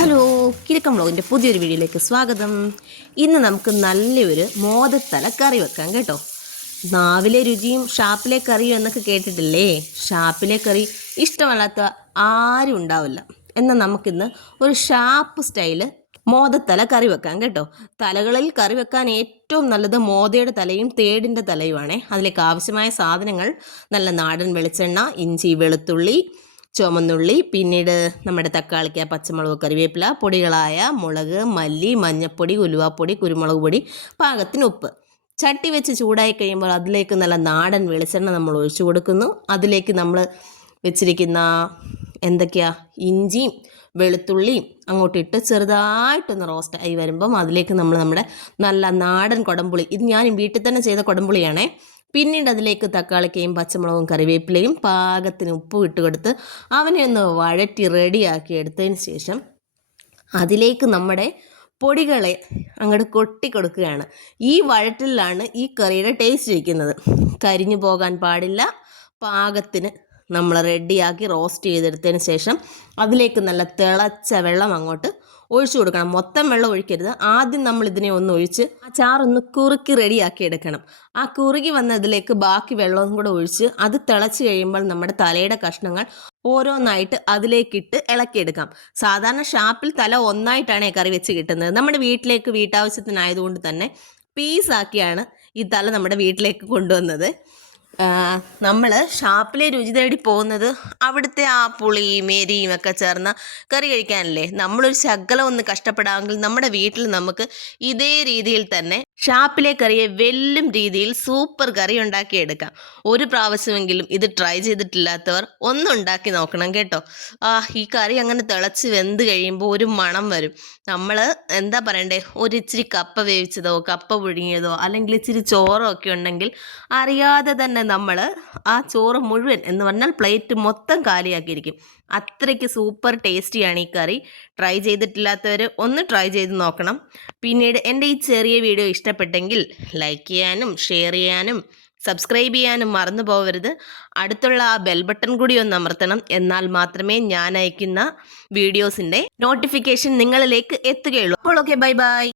Hello കിഴക്കം വ്ളോഗിന്റെ പുതിയൊരു വീഡിയോയിലേക്ക് സ്വാഗതം. ഇന്ന് നമുക്ക് നല്ലൊരു മോദത്തല കറി വെക്കാം കേട്ടോ. നാവിലെ രുചിയും ഷാപ്പിലെ കറിയും എന്നൊക്കെ കേട്ടിട്ടില്ലേ? ഷാപ്പിലെ കറി ഇഷ്ടമല്ലാത്ത ആരും ഉണ്ടാവില്ല. എന്നാൽ നമുക്കിന്ന് ഒരു ഷാപ്പ് സ്റ്റൈൽ മോദത്തല കറി വെക്കാം കേട്ടോ. തലകളിൽ കറി വെക്കാൻ ഏറ്റവും നല്ലത് മോദയുടെ തലയും തേടിന്റെ തലയുമാണ്. അതിലേക്ക് ആവശ്യമായ സാധനങ്ങൾ നല്ല നാടൻ വെളിച്ചെണ്ണ ഇഞ്ചി വെളുത്തുള്ളി ചുമന്നുള്ളി പിന്നീട് നമ്മുടെ തക്കാളിക്ക പച്ചമുളക് കറിവേപ്പില പൊടികളായ മുളക് മല്ലി മഞ്ഞൾപ്പൊടി ഉലുവാപ്പൊടി കുരുമുളക് പൊടി പാകത്തിന് ഉപ്പ്. ചട്ടി വെച്ച് ചൂടായി കഴിയുമ്പോൾ അതിലേക്ക് നല്ല നാടൻ വെളിച്ചെണ്ണ നമ്മൾ ഒഴിച്ചു കൊടുക്കുന്നു. അതിലേക്ക് നമ്മൾ വെച്ചിരിക്കുന്ന എന്തൊക്കെയാ? ഇഞ്ചിയും വെളുത്തുള്ളിയും അങ്ങോട്ട് ഇട്ട് ചെറുതായിട്ടൊന്ന് റോസ്റ്റ് ആയി വരുമ്പം അതിലേക്ക് നമ്മൾ നമ്മുടെ നല്ല നാടൻ കുടംപുളി. ഇത് ഞാൻ വീട്ടിൽ തന്നെ ചെയ്ത കുടംപുളിയാണേ. പിന്നീട് അതിലേക്ക് തക്കാളിക്കയും പച്ചമുളകും കറിവേപ്പിലയും പാകത്തിന് ഉപ്പ് ഇട്ട് കൊടുത്ത് അവനെ ഒന്ന് വഴറ്റി റെഡിയാക്കി എടുത്തതിന് ശേഷം അതിലേക്ക് നമ്മുടെ പൊടികളെ അങ്ങോട്ട് കൊട്ടി കൊടുക്കുകയാണ്. ഈ വഴറ്റിലാണ് ഈ കറിയുടെ ടേസ്റ്റ് ഇരിക്കുന്നത്. കരിഞ്ഞു പോകാൻ പാടില്ല. പാകത്തിന് നമ്മൾ റെഡിയാക്കി റോസ്റ്റ് ചെയ്തെടുത്തതിന് ശേഷം അതിലേക്ക് നല്ല തിളച്ച വെള്ളം അങ്ങോട്ട് ഒഴിച്ചു കൊടുക്കണം. മൊത്തം വെള്ളം ഒഴിക്കരുത്. ആദ്യം നമ്മൾ ഇതിനെ ഒന്ന് ഒഴിച്ച് ആ ചാറൊന്ന് കുറുക്കി റെഡിയാക്കി എടുക്കണം. ആ കുറുകി വന്നതിലേക്ക് ബാക്കി വെള്ളവും കൂടെ ഒഴിച്ച് അത് തിളച്ച് കഴിയുമ്പോൾ നമ്മുടെ തലയുടെ കഷ്ണങ്ങൾ ഓരോന്നായിട്ട് അതിലേക്കിട്ട് ഇളക്കിയെടുക്കാം. സാധാരണ ഷാപ്പിൽ തല ഒന്നായിട്ടാണ് കറി വെച്ച് കിട്ടുന്നത്. നമ്മുടെ വീട്ടിലേക്ക് വീട്ടാവശ്യത്തിനായതുകൊണ്ട് തന്നെ പീസാക്കിയാണ് ഈ തല നമ്മുടെ വീട്ടിലേക്ക് കൊണ്ടുവന്നത്. നമ്മൾ ഷാപ്പിലെ രുചി തേടി പോകുന്നത് അവിടുത്തെ ആ പുളിയും എരിയും ഒക്കെ ചേർന്ന കറി കഴിക്കാനല്ലേ? നമ്മളൊരു ശകലം ഒന്ന് കഷ്ടപ്പെടാമെങ്കിൽ നമ്മുടെ വീട്ടിൽ നമുക്ക് ഇതേ രീതിയിൽ തന്നെ ഷാപ്പിലെ കറിയെ വെല്ലും രീതിയിൽ സൂപ്പർ കറി ഉണ്ടാക്കിയെടുക്കാം. ഒരു പ്രാവശ്യമെങ്കിലും ഇത് ട്രൈ ചെയ്തിട്ടില്ലാത്തവർ ഒന്നുണ്ടാക്കി നോക്കണം കേട്ടോ. ആ ഈ കറി അങ്ങനെ തിളച്ച് വെന്ത് കഴിയുമ്പോൾ ഒരു മണം വരും. നമ്മൾ എന്താ പറയണ്ടേ? ഒരു ഇച്ചിരി കപ്പ വേവിച്ചതോ കപ്പ പുഴുങ്ങിയതോ അല്ലെങ്കിൽ ഇച്ചിരി ചോറോ ഒക്കെ ഉണ്ടെങ്കിൽ അറിയാതെ തന്നെ നമ്മൾ ആ ചോറ് മുഴുവൻ എന്ന് പറഞ്ഞാൽ പ്ലേറ്റ് മൊത്തം കാലിയാക്കിയിരിക്കും. അത്രയ്ക്ക് സൂപ്പർ ടേസ്റ്റിയാണ് ഈ കറി. ട്രൈ ചെയ്തിട്ടില്ലാത്തവർ ഒന്ന് ട്രൈ ചെയ്ത് നോക്കണം. പിന്നീട് എന്റെ ഈ ചെറിയ വീഡിയോ ഇഷ്ടപ്പെട്ടെങ്കിൽ ലൈക്ക് ചെയ്യാനും ഷെയർ ചെയ്യാനും സബ്സ്ക്രൈബ് ചെയ്യാനും മറന്നു പോകരുത് അടുത്തുള്ള ആ ബെൽ ബട്ടൺ കൂടി ഒന്ന് അമർത്തണം. എന്നാൽ മാത്രമേ ഞാൻ അയക്കുന്ന വീഡിയോസിന്റെ നോട്ടിഫിക്കേഷൻ നിങ്ങളിലേക്ക് എത്തുകയുള്ളൂ. അപ്പോൾ ഓക്കെ ബൈ ബൈ